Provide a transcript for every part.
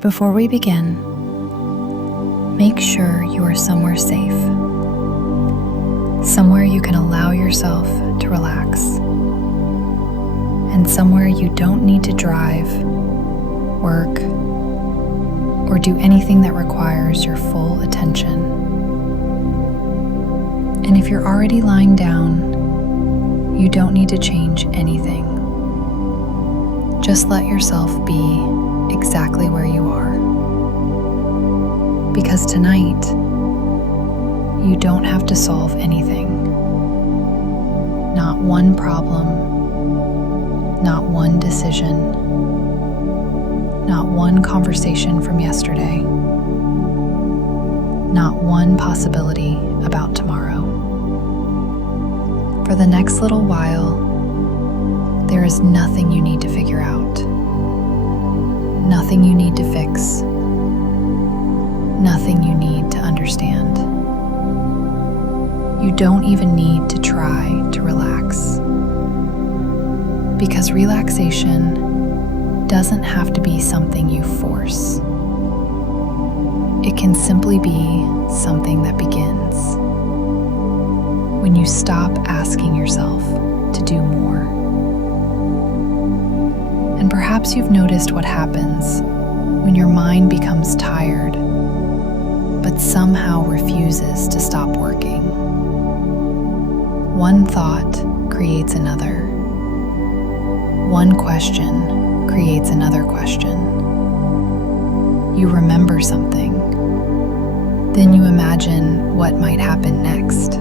Before we begin, make sure you are somewhere safe, somewhere you can allow yourself to relax, and somewhere you don't need to drive, work, or do anything that requires your full attention. And if you're already lying down, you don't need to change anything. Just let yourself be exactly where you are. Because tonight, you don't have to solve anything. Not one problem, not one decision, not one conversation from yesterday, not one possibility about tomorrow. For the next little while, there is nothing you need to figure out, nothing you need to fix, nothing you need to understand. You don't even need to try to relax. Because relaxation doesn't have to be something you force. It can simply be something that begins when you stop asking yourself to do more. And perhaps you've noticed what happens when your mind becomes tired, but somehow refuses to stop working. One thought creates another. One question creates another question. You remember something, then you imagine what might happen next,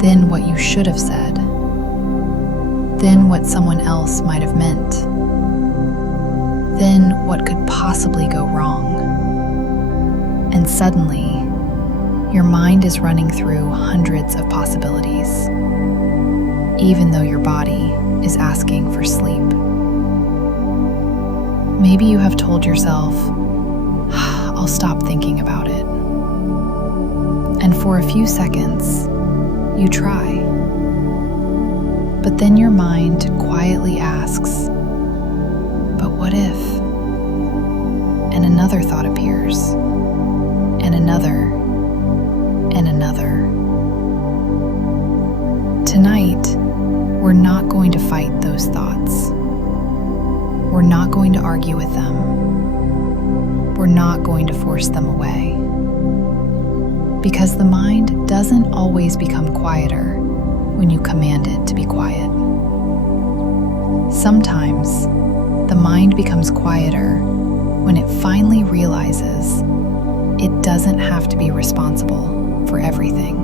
then what you should have said, then what someone else might have meant, then what could possibly go wrong. And suddenly, your mind is running through hundreds of possibilities, even though your body is asking for sleep. Maybe you have told yourself, I'll stop thinking about it. And for a few seconds, you try. But then your mind quietly asks, but what if? And another thought appears, and another, and another. Tonight, we're not going to fight those thoughts. We're not going to argue with them. We're not going to force them away. Because the mind doesn't always become quieter when you command it to be quiet. Sometimes, the mind becomes quieter when it finally realizes it doesn't have to be responsible for everything.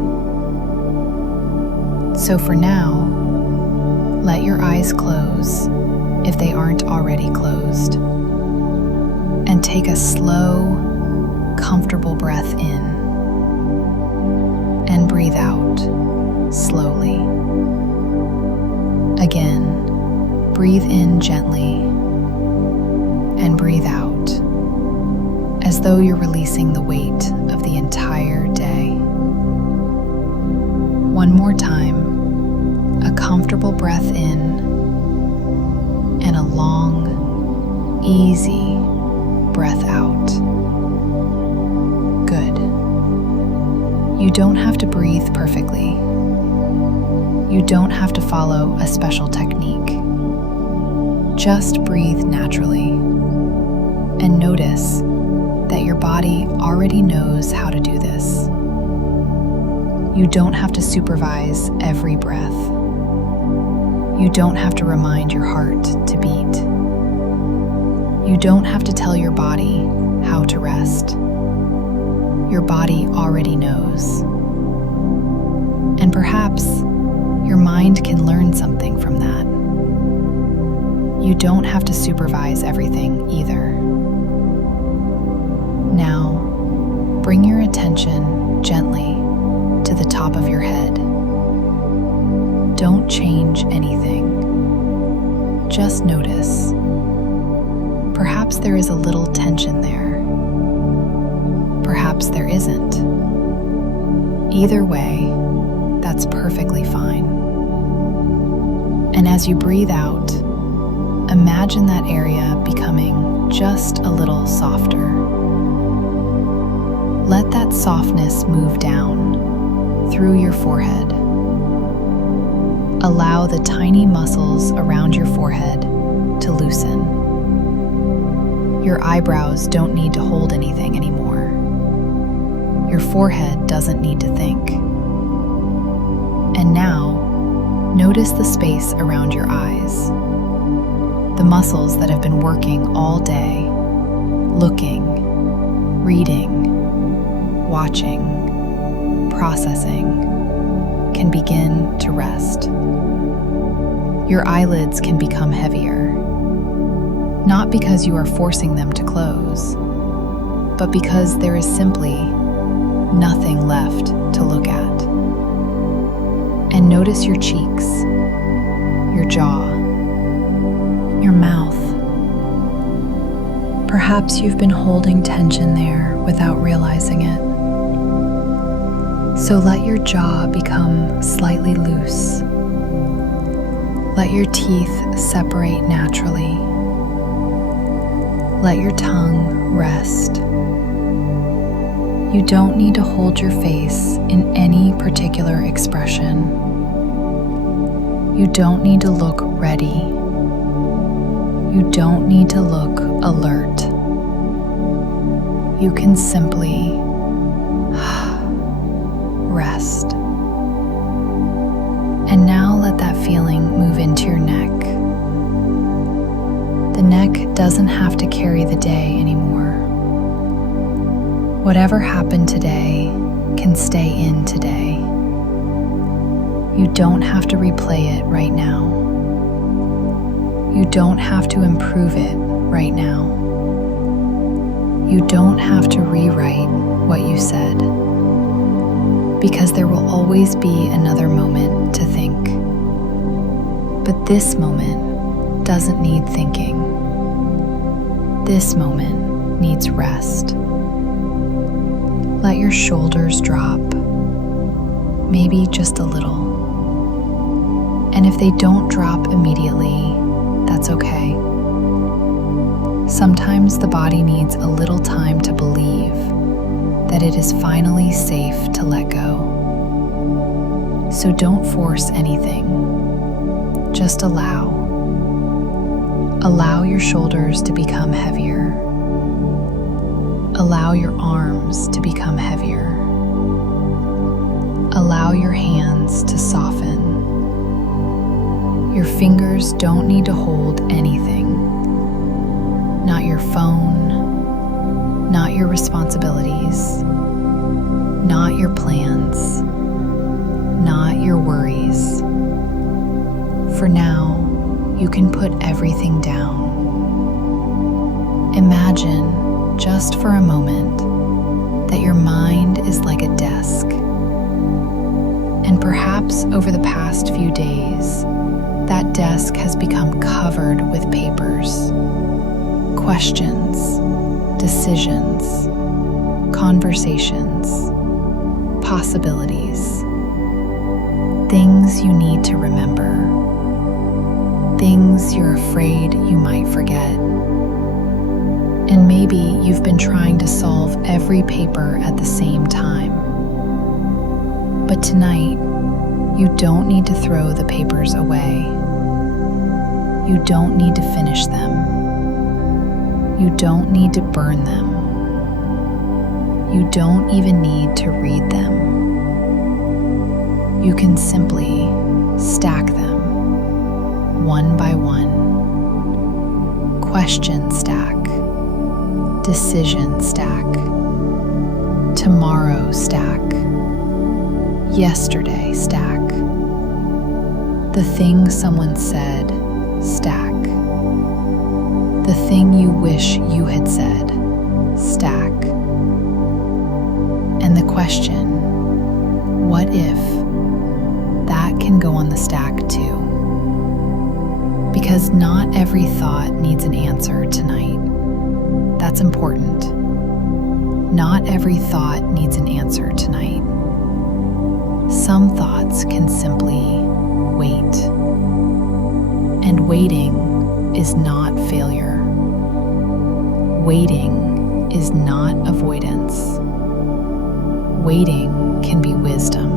So for now, let your eyes close if they aren't already closed, and take a slow, comfortable breath in, and breathe out slowly. Again, breathe in gently, and breathe out as though you're releasing the weight of the entire day. One more time, a comfortable breath in, and a long, easy breath out. Good. You don't have to breathe perfectly. You don't have to follow a special technique. Just breathe naturally, and notice that your body already knows how to do this. You don't have to supervise every breath. You don't have to remind your heart to beat. You don't have to tell your body how to rest. Your body already knows. And perhaps your mind can learn something from that. You don't have to supervise everything either. Now, bring your attention gently to the top of your head. Don't change anything. Just notice. Perhaps there is a little tension there. Perhaps there isn't. Either way, that's perfectly fine. And as you breathe out, imagine that area becoming just a little softer. Let that softness move down through your forehead. Allow the tiny muscles around your forehead to loosen. Your eyebrows don't need to hold anything anymore. Your forehead doesn't need to think. And now, notice the space around your eyes. The muscles that have been working all day, looking, reading, watching, processing, can begin to rest. Your eyelids can become heavier, not because you are forcing them to close, but because there is simply nothing left to look at. And notice your cheeks, your jaw, your mouth. Perhaps you've been holding tension there without realizing it. So let your jaw become slightly loose. Let your teeth separate naturally. Let your tongue rest. You don't need to hold your face in any particular expression. You don't need to look ready. You don't need to look alert. You can simply rest. And now let that feeling move into your neck. The neck doesn't have to carry the day anymore. Whatever happened today can stay in today. You don't have to replay it right now. You don't have to improve it right now. You don't have to rewrite what you said, because there will always be another moment to think. But this moment doesn't need thinking. This moment needs rest. Let your shoulders drop, maybe just a little. And if they don't drop immediately, that's okay. Sometimes the body needs a little time to believe that it is finally safe to let go. So don't force anything. Just allow. Allow your shoulders to become heavier. Allow your arms to become heavier. Allow your hands to soften. Your fingers don't need to hold anything. Not your phone, not your responsibilities, not your plans, not your worries. For now, you can put everything down. Imagine, just for a moment, that your mind is like a desk. And perhaps over the past few days, that desk has become covered with papers, questions, decisions, conversations, possibilities, things you need to remember, things you're afraid you might forget. And maybe you've been trying to solve every paper at the same time. But tonight, you don't need to throw the papers away. You don't need to finish them. You don't need to burn them. You don't even need to read them. You can simply stack them, one by one. Question stack. Decision stack. Tomorrow stack. Yesterday stack. The thing someone said stack. The thing you wish you had said stack. And the question, what if, that can go on the stack too. Because not every thought needs an answer tonight. That's important. Not every thought needs an answer tonight. Some thoughts can simply wait. And waiting is not failure. Waiting is not avoidance. Waiting can be wisdom.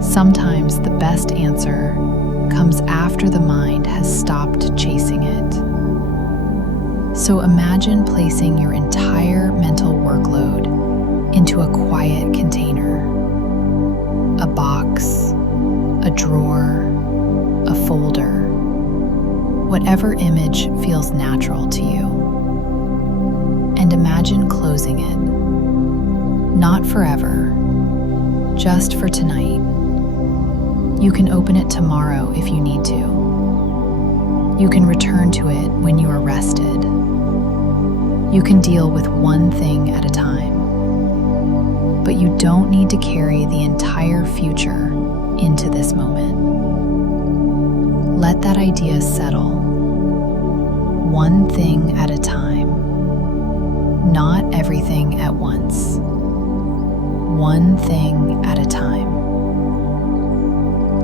Sometimes the best answer comes after the mind has stopped chasing it. So imagine placing your entire mental workload into a quiet container. A box, a drawer, a folder, whatever image feels natural to you. And imagine closing it. Not forever, just for tonight. You can open it tomorrow if you need to. You can return to it when you are rested. You can deal with one thing at a time. But you don't need to carry the entire future into this moment. Let that idea settle. One thing at a time. Not everything at once. One thing at a time.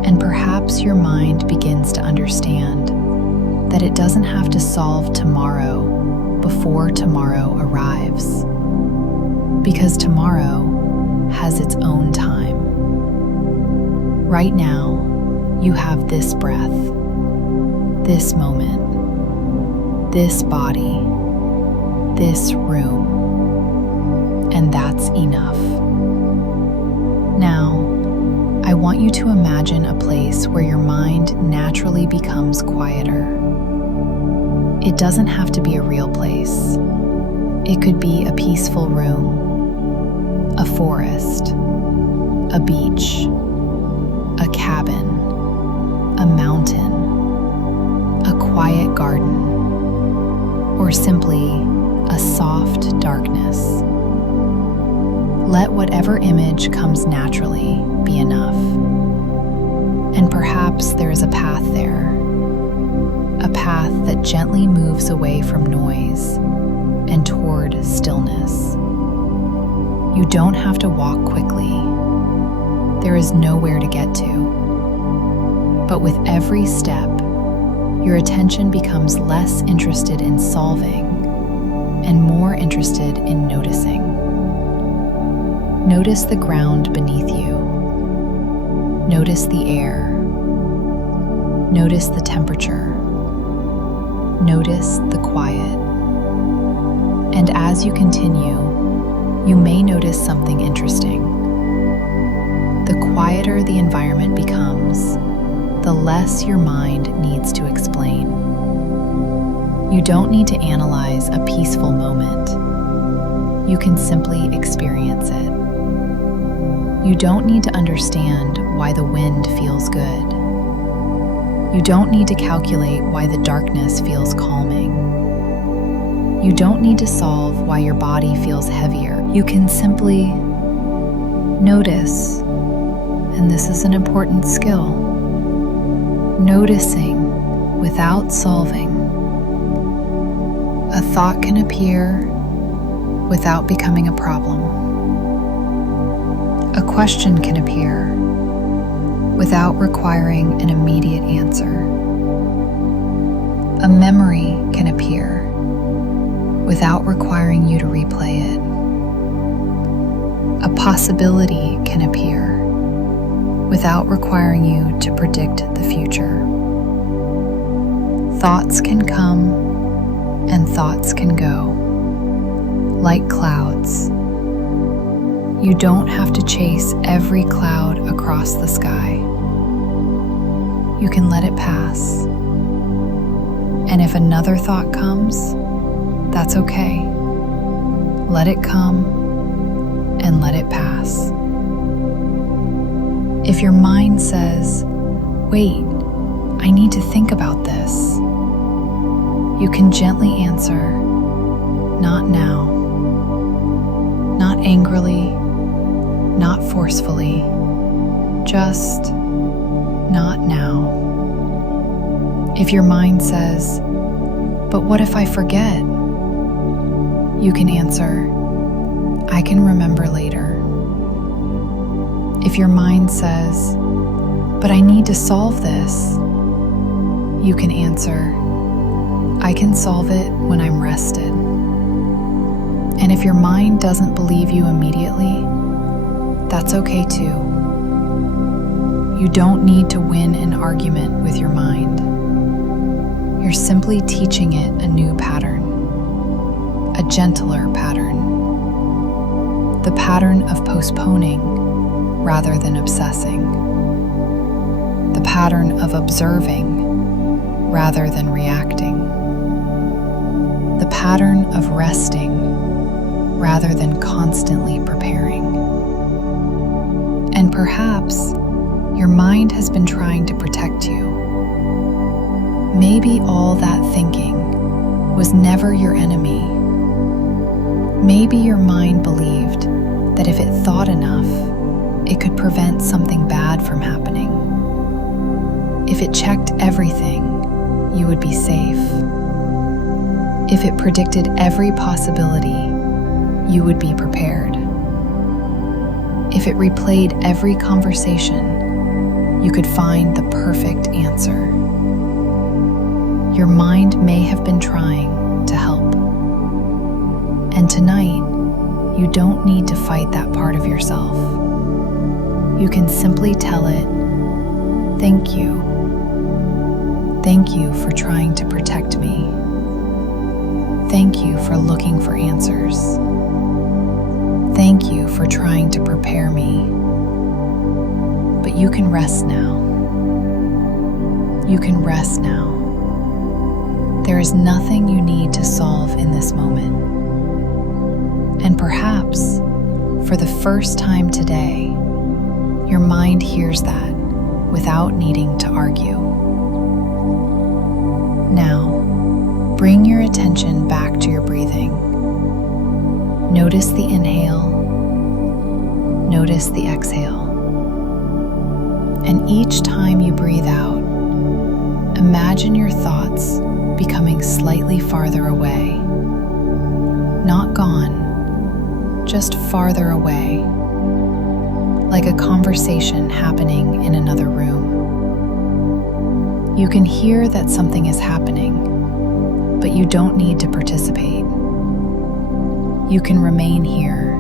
And perhaps your mind begins to understand that it doesn't have to solve tomorrow before tomorrow arrives. Because tomorrow has its own time. Right now, you have this breath, this moment, this body, this room, and that's enough. Now, I want you to imagine a place where your mind naturally becomes quieter. It doesn't have to be a real place. It could be a peaceful room, a forest, a beach, a cabin, a mountain, a quiet garden, or simply a soft darkness. Let whatever image comes naturally be enough. And perhaps there is a path there, a path that gently moves away from noise and toward stillness. You don't have to walk quickly. There is nowhere to get to. But with every step, your attention becomes less interested in solving and more interested in noticing. Notice the ground beneath you. Notice the air. Notice the temperature. Notice the quiet. And as you continue, you may notice something interesting. The quieter the environment becomes, the less your mind needs to explain. You don't need to analyze a peaceful moment. You can simply experience it. You don't need to understand why the wind feels good. You don't need to calculate why the darkness feels calming. You don't need to solve why your body feels heavier. You can simply notice, and this is an important skill, noticing without solving. A thought can appear without becoming a problem. A question can appear without requiring an immediate answer. A memory can appear without requiring you to replay it. A possibility can appear without requiring you to predict the future. Thoughts can come and thoughts can go, like clouds. You don't have to chase every cloud across the sky. You can let it pass. And if another thought comes, that's okay. Let it come and let it pass. If your mind says, "Wait, I need to think about this," you can gently answer, "Not now." Not angrily, not forcefully, just not now. If your mind says, "But what if I forget?" you can answer, "I can remember later." If your mind says, "But I need to solve this," you can answer, "I can solve it when I'm rested." And if your mind doesn't believe you immediately, that's okay too. You don't need to win an argument with your mind. You're simply teaching it a new pattern, a gentler pattern. The pattern of postponing rather than obsessing. The pattern of observing rather than reacting. The pattern of resting rather than constantly preparing. And perhaps your mind has been trying to protect you. Maybe all that thinking was never your enemy. Maybe your mind believed that if it thought enough, it could prevent something bad from happening. If it checked everything, you would be safe. If it predicted every possibility, you would be prepared. If it replayed every conversation, you could find the perfect answer. Your mind may have been trying to help. And tonight, you don't need to fight that part of yourself. You can simply tell it, "Thank you. Thank you for trying to protect me. Thank you for looking for answers. Thank you for trying to prepare me. But you can rest now. You can rest now. There is nothing you need to solve in this moment." And perhaps, for the first time today, your mind hears that without needing to argue. Now, bring your attention back to your breathing. Notice the inhale, notice the exhale. And each time you breathe out, imagine your thoughts becoming slightly farther away. Not gone, just farther away, like a conversation happening in another room. You can hear that something is happening, but you don't need to participate. You can remain here,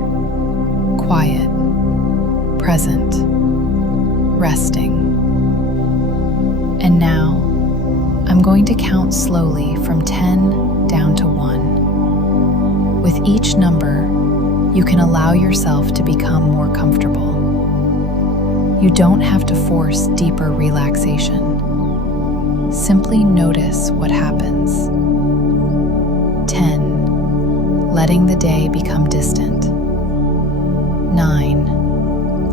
quiet, present, resting. And now, I'm going to count slowly from 10 down to 1. With each number, you can allow yourself to become more comfortable. You don't have to force deeper relaxation. Simply notice what happens. 10. Letting the day become distant. 9.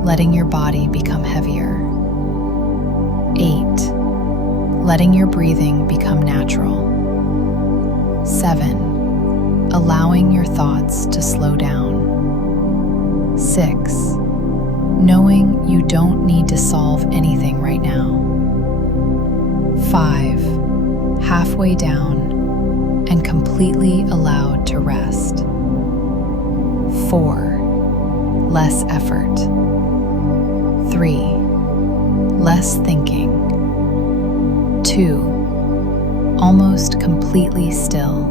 Letting your body become heavier. 8. Letting your breathing become natural. 7. Allowing your thoughts to slow down. 6. Knowing you don't need to solve anything right now. 5. Halfway down and completely allowed to rest. 4. Less effort. 3. Less thinking. 2. Almost completely still.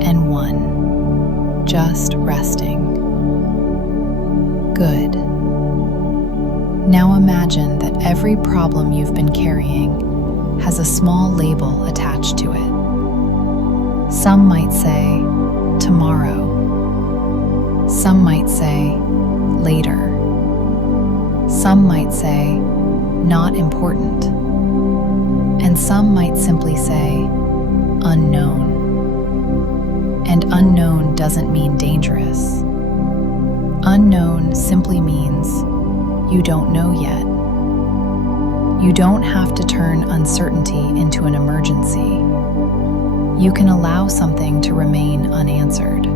And 1. Just resting. Good. Now imagine that every problem you've been carrying has a small label attached to it. Some might say, tomorrow. Some might say, later. Some might say, not important. And some might simply say, unknown. And unknown doesn't mean dangerous. Unknown simply means you don't know yet. You don't have to turn uncertainty into an emergency. You can allow something to remain unanswered.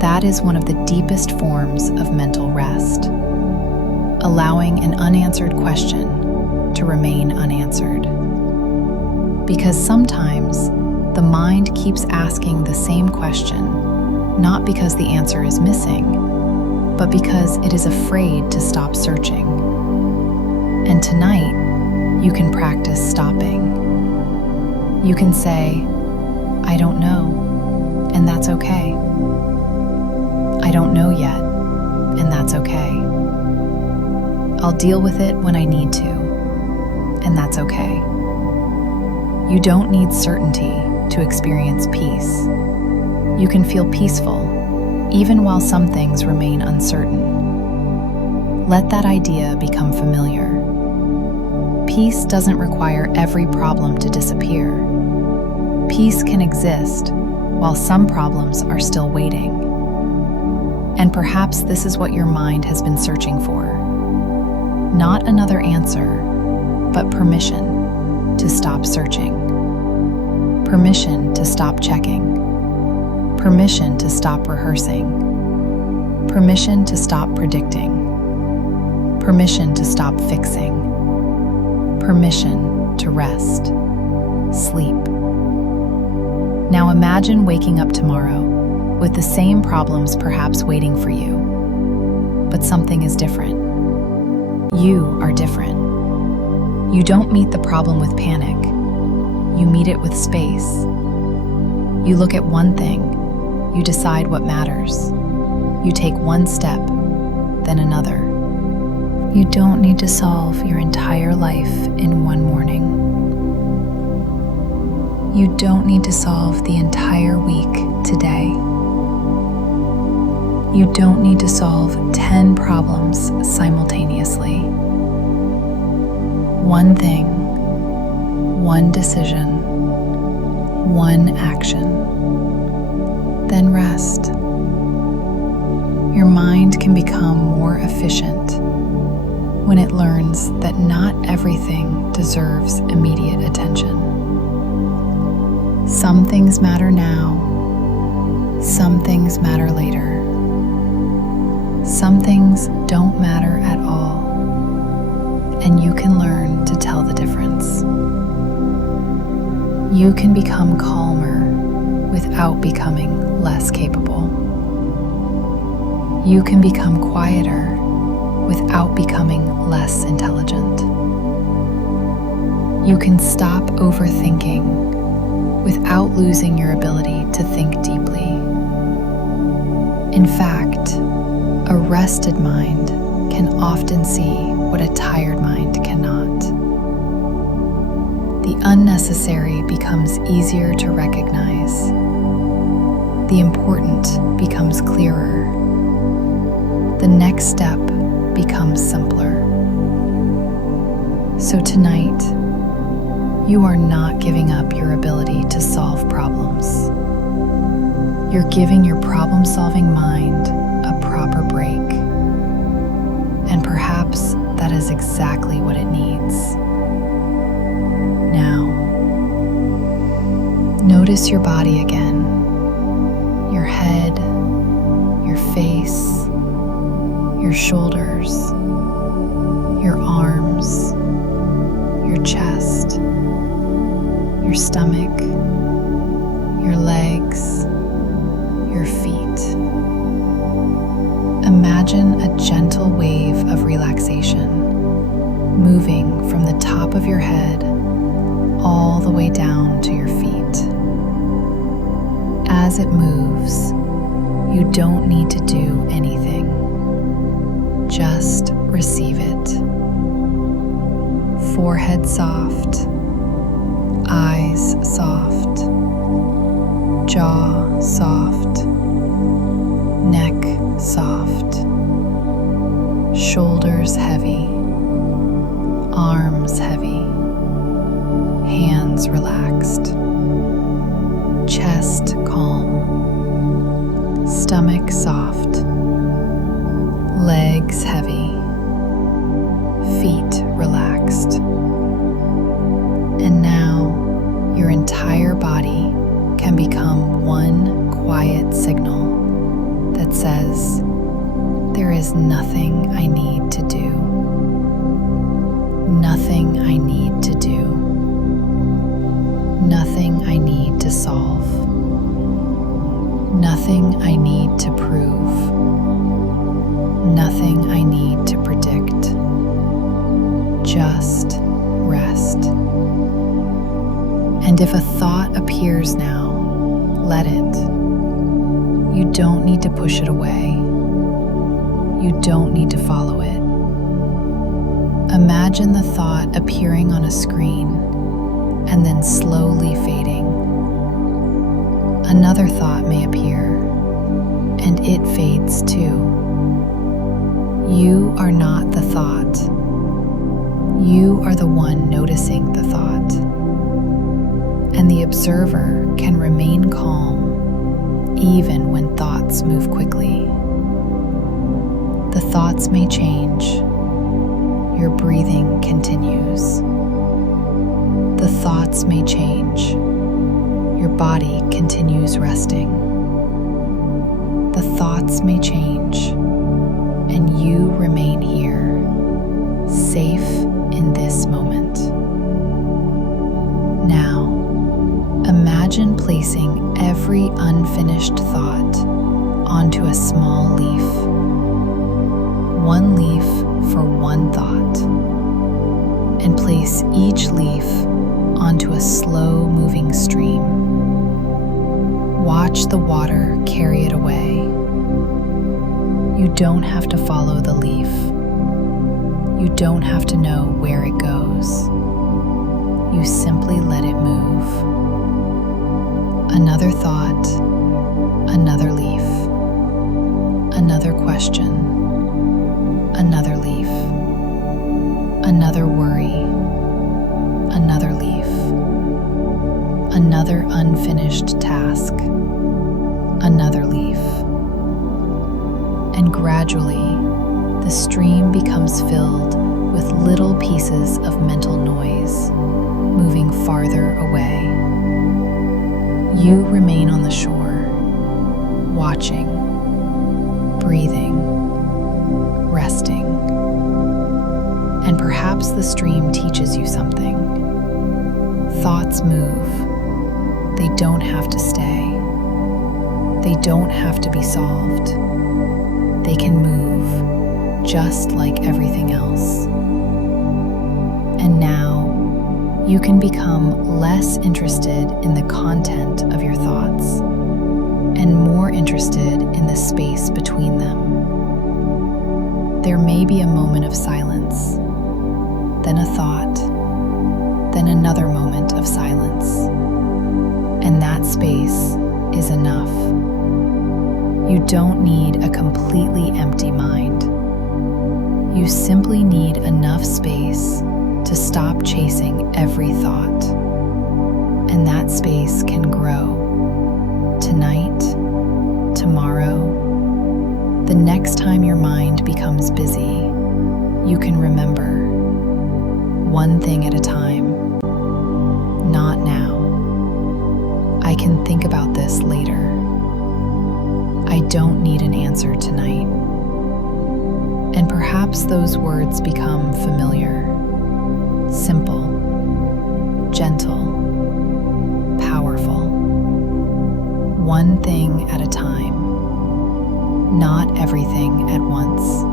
That is one of the deepest forms of mental rest. Allowing an unanswered question to remain unanswered. Because sometimes the mind keeps asking the same question, not because the answer is missing, but because it is afraid to stop searching. And tonight, you can practice stopping. You can say, I don't know, and that's okay. deal with it when I need to, and that's okay. You don't need certainty to experience peace. You can feel peaceful, even while some things remain uncertain. Let that idea become familiar. Peace doesn't require every problem to disappear. Peace can exist while some problems are still waiting. And perhaps this is what your mind has been searching for. Not another answer, but permission to stop searching. Permission to stop checking. Permission to stop rehearsing. Permission to stop predicting. Permission to stop fixing. Permission to rest. Sleep. Now imagine waking up tomorrow with the same problems perhaps waiting for you, but something is different. You are different. You don't meet the problem with panic. You meet it with space. You look at one thing. You decide what matters. You take one step, then another. You don't need to solve your entire life in one morning. You don't need to solve the entire week today. You don't need to solve 10 problems simultaneously. One thing, one decision, one action. Then rest. Your mind can become more efficient when it learns that not everything deserves immediate attention. Some things matter now, some things matter later. Some things don't matter at all, and you can learn to tell the difference. You can become calmer without becoming less capable. You can become quieter without becoming less intelligent. You can stop overthinking without losing your ability to think deeply. In fact, a rested mind can often see what a tired mind cannot. The unnecessary becomes easier to recognize. The important becomes clearer. The next step becomes simpler. So tonight, you are not giving up your ability to solve problems. You're giving your problem-solving mind a proper break. And perhaps that is exactly what it needs. Now, notice your body again. Your head, your face, your shoulders, your arms, your chest, your stomach, your legs, your feet. Imagine a gentle wave of relaxation moving from the top of your head all the way down to your feet. As it moves, you don't need to do anything. Just receive it. Forehead soft, eyes soft, jaw soft, neck soft, shoulders heavy, arms heavy, hands relaxed, chest calm, stomach soft, legs heavy, feet relaxed. And now your entire body can become one quiet signal that says, there is nothing I need to do. Nothing I need to do. Nothing I need to solve. Nothing I need to prove. Nothing I need to predict. Just rest. And if a thought appears now, let it. You don't need to push it away. You don't need to follow it. Imagine the thought appearing on a screen and then slowly fading. Another thought may appear, and it fades too. You are not the thought. You are the one noticing the thought. And the observer can remain calm even when thoughts move quickly. The thoughts may change. Your breathing continues. The thoughts may change. Your body continues resting. The thoughts may change, and you remain here, safe in this moment. Now, imagine placing every unfinished thought onto a small leaf. One leaf for one thought, and place each leaf onto a slow-moving stream. Watch the water carry it away. You don't have to follow the leaf. You don't have to know where it goes. You simply let it move. Another thought, another leaf, another question, another leaf, another worry, another leaf, another unfinished task, another leaf. And gradually, the stream becomes filled with little pieces of mental noise, moving farther away. You remain on the shore, watching, breathing, resting. And perhaps the stream teaches you something. Thoughts move. They don't have to stay. They don't have to be solved. They can move, just like everything else. And now, you can become less interested in the content of your thoughts and more interested in the space between them. There may be a moment of silence, then a thought, then another moment of silence. And that space is enough. You don't need a completely empty mind. You simply need enough space to stop chasing every thought. And that space can grow. Tonight, tomorrow, the next time your mind becomes busy, you can remember, one thing at a time, not now. I can think about this later. I don't need an answer tonight. And perhaps those words become familiar, simple, gentle, powerful. One thing at a time, not everything at once.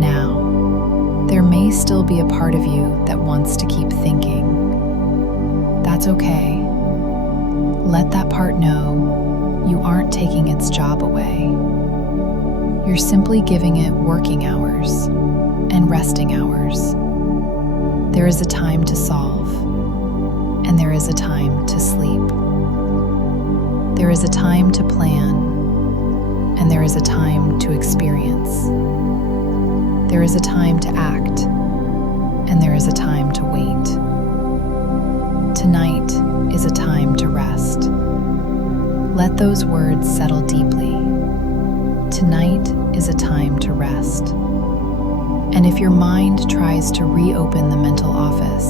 Now, there may still be a part of you that wants to keep thinking. That's okay. Let that part know you aren't taking its job away. You're simply giving it working hours and resting hours. There is a time to solve, and there is a time to sleep. There is a time to plan, and there is a time to experience. There is a time to act, and there is a time to wait. Tonight is a time to rest. Let those words settle deeply. Tonight is a time to rest. And if your mind tries to reopen the mental office,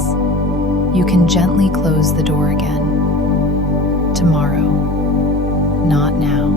you can gently close the door again. Tomorrow, not now.